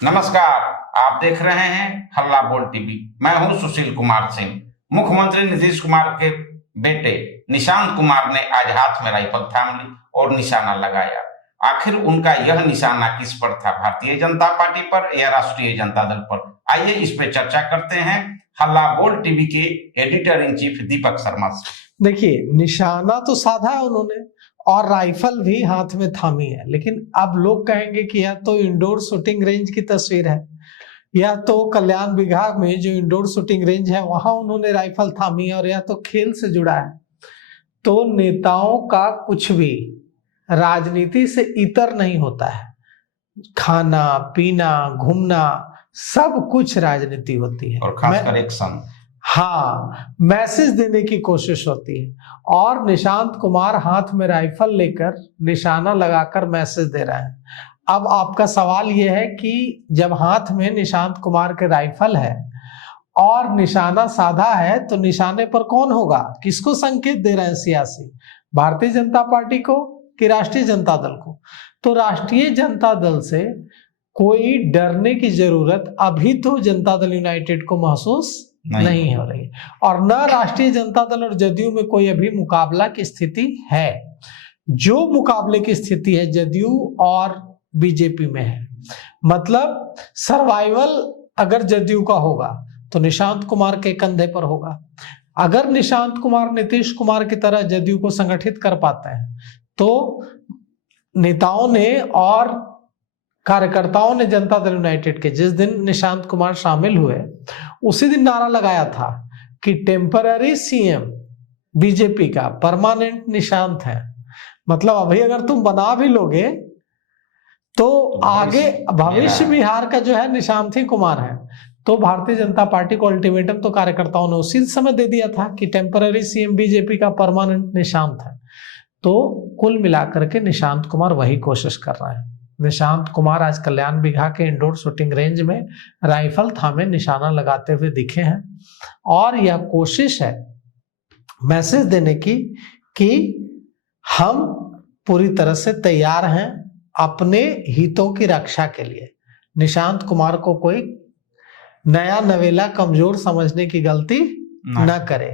नमस्कार, आप देख रहे हैं हल्ला बोल टीवी। मैं हूं सुशील कुमार सिंह। मुख्यमंत्री नीतीश कुमार के बेटे निशांत कुमार ने आज हाथ में राइफल थाम ली और निशाना लगाया। आखिर उनका यह निशाना किस पर था? भारतीय जनता पार्टी पर या राष्ट्रीय जनता दल पर? आइए इस पे चर्चा करते हैं हल्ला बोल टीवी के editor in chief Deepak Sharma से। देखिए, निशाना तो साधा है उन्होंने और राइफल भी हाथ में थामी है, लेकिन अब लोग कहेंगे कि यह तो इंडोर शूटिंग रेंज की तस्वीर है, या तो कल्याण बिघा में जो इंडोर शूटिंग रेंज है वहां उन्होंने राइफल थामी है, और यह तो खेल से जुड़ा है। तो नेताओं का कुछ भी राजनीति से इतर नहीं होता है। खाना पीना घूमना सब कुछ राजनीति होती है, और खासकर एक्शन, हाँ, मैसेज देने की कोशिश होती है। और निशांत कुमार हाथ में राइफल लेकर निशाना लगाकर मैसेज दे रहे हैं। अब आपका सवाल यह है कि जब हाथ में निशांत कुमार के राइफल है और निशाना साधा है, तो निशाने पर कौन होगा? किसको संकेत दे रहे हैं सियासी? भारतीय जनता पार्टी को कि राष्ट्रीय जनता दल को? तो राष्ट्रीय जनता दल से कोई डरने की जरूरत अभी तो जनता दल यूनाइटेड को महसूस नहीं हो रही, और न राष्ट्रीय जनता दल और जदयू में कोई अभी मुकाबला की स्थिति है। जो मुकाबले की स्थिति है जदयू और बीजेपी में है। मतलब सर्वाइवल अगर जदयू का होगा तो निशांत कुमार के कंधे पर होगा। अगर निशांत कुमार नीतीश कुमार की तरह जदयू को संगठित कर पाते हैं, तो नेताओं ने और कार्यकर्ताओं ने जनता दल यूनाइटेड के जिस दिन निशांत कुमार शामिल हुए उसी दिन नारा लगाया था कि टेम्पररी सीएम बीजेपी का, परमानेंट निशांत है। मतलब अभी अगर तुम बना भी लोगे तो आगे भविष्य बिहार का जो है निशांत ही कुमार है। तो भारतीय जनता पार्टी को अल्टीमेटम तो कार्यकर्ताओं ने उसी समय दे दिया था कि टेम्पररी सीएम बीजेपी का, परमानेंट निशांत है। तो कुल मिलाकर के निशांत कुमार वही कोशिश कर रहे हैं। निशांत कुमार आज कल्याण बिघा के इंडोर शूटिंग रेंज में राइफल थामे निशाना लगाते हुए दिखे हैं, और यह कोशिश है मैसेज देने की कि हम पूरी तरह से तैयार हैं अपने हितों की रक्षा के लिए। निशांत कुमार को कोई नया नवेला कमजोर समझने की गलती न करे।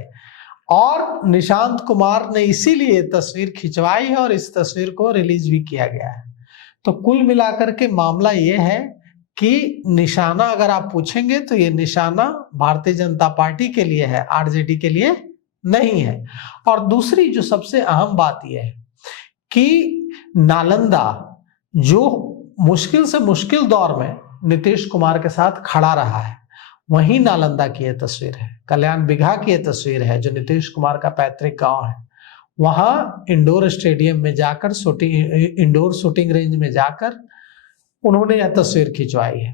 और निशांत कुमार ने इसीलिए तस्वीर खिंचवाई है और इस तस्वीर को रिलीज भी किया गया है। तो कुल मिलाकर के मामला यह है कि निशाना अगर आप पूछेंगे तो ये निशाना भारतीय जनता पार्टी के लिए है, आरजेडी के लिए नहीं है। और दूसरी जो सबसे अहम बात यह है कि नालंदा जो मुश्किल से मुश्किल दौर में नीतीश कुमार के साथ खड़ा रहा है, वही नालंदा की यह तस्वीर है। कल्याण बिघा की यह तस्वीर है जो नीतीश कुमार का पैतृक गांव है। वहां इंडोर स्टेडियम में जाकर इंडोर शूटिंग रेंज में जाकर उन्होंने यह तस्वीर खिंचवाई है।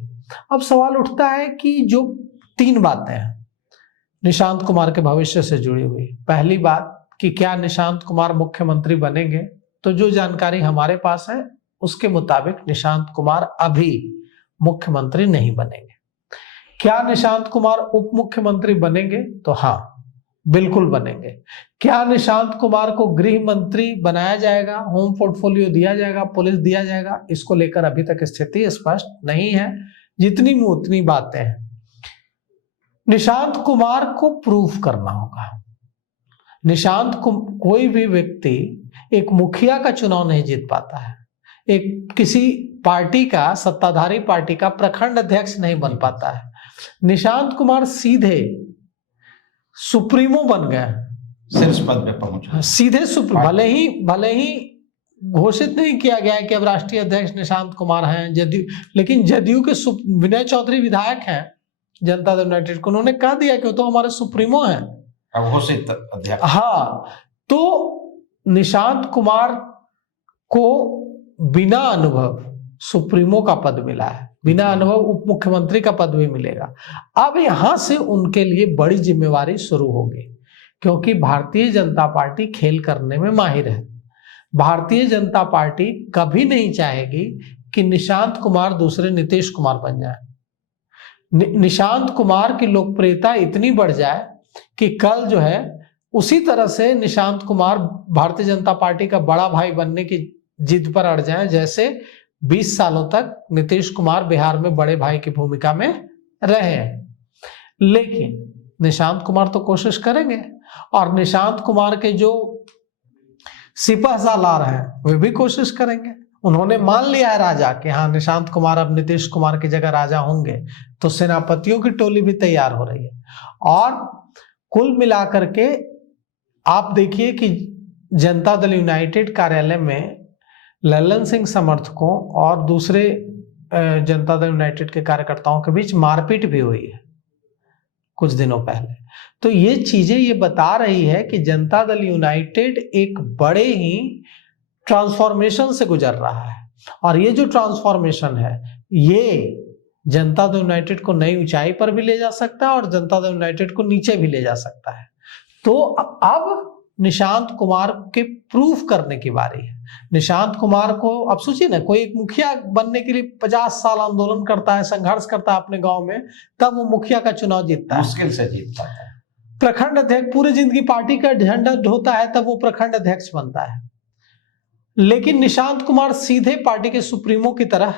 अब सवाल उठता है कि जो 3 बातें हैं निशांत कुमार के भविष्य से जुड़ी हुई। पहली बात कि क्या निशांत कुमार मुख्यमंत्री बनेंगे? तो जो जानकारी हमारे पास है उसके मुताबिक निशांत कुमार अभी मुख्यमंत्री नहीं बनेंगे। क्या निशांत कुमार उप मुख्यमंत्री बनेंगे? तो हाँ, बिल्कुल बनेंगे। क्या निशांत कुमार को गृह मंत्री बनाया जाएगा, होम पोर्टफोलियो दिया जाएगा, पुलिस दिया जाएगा? इसको लेकर अभी तक स्थिति स्पष्ट नहीं है। जितनी में उतनी बातें हैं। निशांत कुमार को प्रूफ करना होगा। निशांत को कोई भी व्यक्ति एक मुखिया का चुनाव नहीं जीत पाता है, एक किसी पार्टी का, सत्ताधारी पार्टी का प्रखंड अध्यक्ष नहीं बन पाता है। निशांत कुमार सीधे सुप्रीमो बन गए, शीर्ष पद पे पहुंचे सीधे सुप्रीमो। भले ही घोषित नहीं किया गया है कि अब राष्ट्रीय अध्यक्ष निशांत कुमार हैं जदयू, लेकिन जदयू के विनय चौधरी विधायक हैं जनता दल यूनाइटेड को, उन्होंने कह दिया कि वो तो हमारे सुप्रीमो हैं, घोषित अध्यक्ष। हाँ, तो निशांत कुमार को बिना अनुभव सुप्रीमो का पद मिला है, बिना अनुभव उप मुख्यमंत्री का पद भी मिलेगा। अब यहां से उनके लिए बड़ी जिम्मेवारी शुरू होगी, क्योंकि भारतीय जनता पार्टी खेल करने में माहिर है। भारतीय जनता पार्टी कभी नहीं चाहेगी कि निशांत कुमार दूसरे नीतीश कुमार बन जाए। निशांत कुमार की लोकप्रियता इतनी बढ़ जाए कि कल जो है उसी तरह से निशांत कुमार भारतीय जनता पार्टी का बड़ा भाई बनने की जिद पर अड़ जाए, जैसे 20 सालों तक नीतीश कुमार बिहार में बड़े भाई की भूमिका में रहे हैं। लेकिन निशांत कुमार तो कोशिश करेंगे, और निशांत कुमार के जो सिपह सालार हैं वे भी कोशिश करेंगे। उन्होंने मान लिया है राजा कि हाँ निशांत कुमार अब नीतीश कुमार की जगह राजा होंगे, तो सेनापतियों की टोली भी तैयार हो रही है। और कुल मिलाकर के आप देखिए कि जनता दल यूनाइटेड कार्यालय में लल्लन सिंह समर्थकों और दूसरे जनता दल यूनाइटेड के कार्यकर्ताओं के बीच मारपीट भी हुई है कुछ दिनों पहले। तो ये चीजें ये बता रही है कि जनता दल यूनाइटेड एक बड़े ही ट्रांसफॉर्मेशन से गुजर रहा है, और ये जो ट्रांसफॉर्मेशन है ये जनता दल यूनाइटेड को नई ऊंचाई पर भी ले जा सकता है और जनता दल यूनाइटेड को नीचे भी ले जा सकता है। तो अब निशांत कुमार के प्रूफ करने की बारी है। निशांत कुमार को अब सोचिए ना, कोई एक मुखिया बनने के लिए 50 साल आंदोलन करता है, संघर्ष करता है अपने गांव में, तब वो मुखिया का चुनाव जीतता है, मुश्किल से जीतता है। प्रखंड अध्यक्ष पूरी जिंदगी पार्टी का झंडा ढोता है, तब वो प्रखंड अध्यक्ष बनता है। लेकिन निशांत कुमार सीधे पार्टी के सुप्रीमो की तरह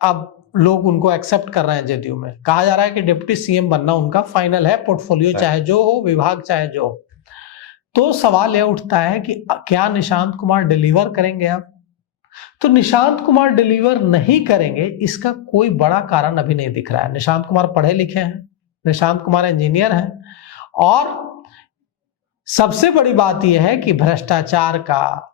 अब लोग उनको एक्सेप्ट कर रहे हैं। जेडीयू में कहा जा रहा है कि डिप्टी सीएम बनना उनका फाइनल है, पोर्टफोलियो चाहे जो हो, विभाग चाहे जो हो। तो सवाल यह उठता है कि क्या निशांत कुमार डिलीवर करेंगे अब? तो निशांत कुमार डिलीवर नहीं करेंगे, इसका कोई बड़ा कारण अभी नहीं दिख रहा है। निशांत कुमार पढ़े लिखे हैं, निशांत कुमार इंजीनियर हैं, और सबसे बड़ी बात यह है कि भ्रष्टाचार का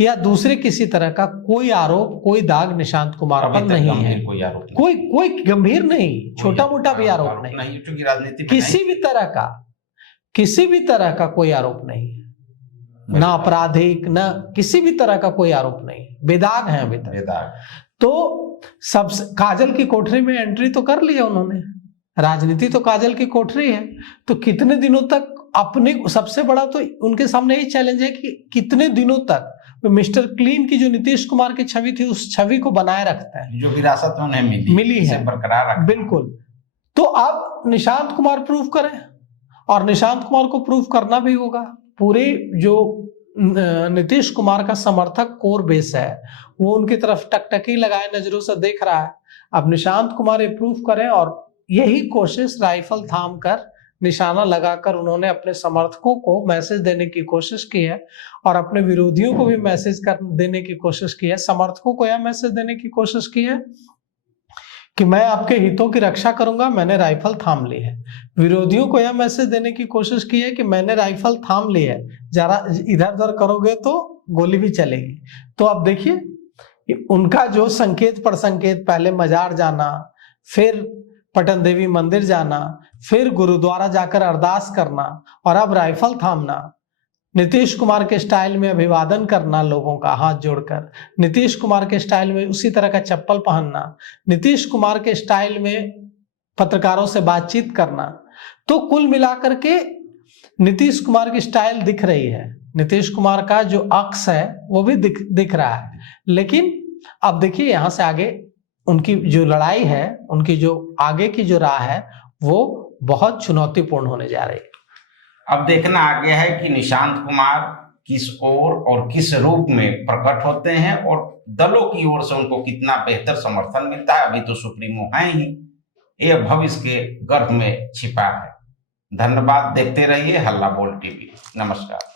या दूसरे किसी तरह का कोई आरोप, कोई दाग निशांत कुमार पर नहीं है। कोई आरोप नहीं, कोई गंभीर नहीं, छोटा मोटा भी आरोप नहीं, क्योंकि राजनीति किसी भी तरह का कोई आरोप नहीं है, ना आपराधिक, ना किसी भी तरह का कोई आरोप नहीं, बेदाग है अभी तक। तो सब काजल की कोठरी में एंट्री तो कर लिया उन्होंने, राजनीति तो काजल की कोठरी है। तो कितने दिनों तक अपने, सबसे बड़ा तो उनके सामने यही चैलेंज है कि कितने दिनों तक मिस्टर क्लीन की जो नीतीश कुमार की छवि थी उस छवि को बनाए रखते हैं, जो विरासत में उन्हें मिली है, बरकरार रखा। बिल्कुल। तो अब निशांत कुमार प्रूव करें, और निशांत कुमार को प्रूव करना भी होगा। पूरे जो नीतीश कुमार का समर्थक कोर बेस है वो उनकी तरफ टकटकी लगाए नजरों से देख रहा है। अब निशांत कुमार ये प्रूव करें, और यही कोशिश राइफल थाम कर, निशाना लगाकर उन्होंने अपने समर्थकों को मैसेज देने की कोशिश की है, और अपने विरोधियों को भी मैसेज देने की कोशिश की है। समर्थकों को यह मैसेज देने की कोशिश की है कि मैं आपके हितों की रक्षा करूंगा, मैंने राइफल थाम ली है। विरोधियों को यह मैसेज देने की कोशिश की है कि मैंने राइफल थाम ली है, जरा इधर उधर करोगे तो गोली भी चलेगी। तो अब देखिए उनका जो संकेत पर संकेत, पहले मजार जाना, फिर पटन देवी मंदिर जाना, फिर गुरुद्वारा जाकर अरदास करना, और अब राइफल थामना, नीतीश कुमार के स्टाइल में अभिवादन करना लोगों का हाथ जोड़कर, नीतीश कुमार के स्टाइल में उसी तरह का चप्पल पहनना, नीतीश कुमार के स्टाइल में पत्रकारों से बातचीत करना। तो कुल मिलाकर के नीतीश कुमार की स्टाइल दिख रही है, नीतीश कुमार का जो अक्स है वो भी दिख रहा है। लेकिन अब देखिए यहां से आगे उनकी जो लड़ाई है, उनकी जो आगे की जो राह है, वो बहुत चुनौतीपूर्ण होने जा रही है। अब देखना आगे है कि निशांत कुमार किस ओर और किस रूप में प्रकट होते हैं, और दलों की ओर से उनको कितना बेहतर समर्थन मिलता है। अभी तो सुप्रीमो हैं ही, यह भविष्य के गर्भ में छिपा है। धन्यवाद, देखते रहिए हल्ला बोल टीवी। नमस्कार।